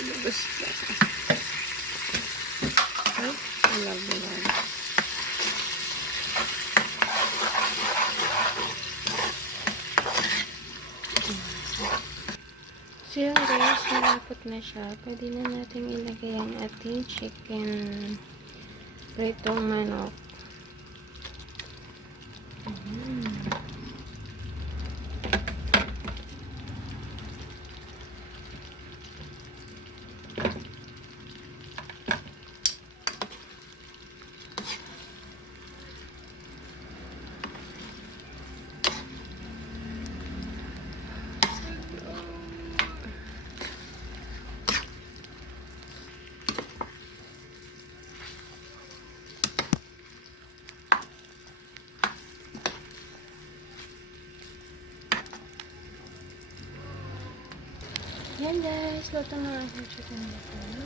Lubos na. Ay, alag-alag. So yun guys, malapot na siya. Pwede na natin ilagay ang ating chicken pritong manok. Yan guys, luto na ang ating chicken nito.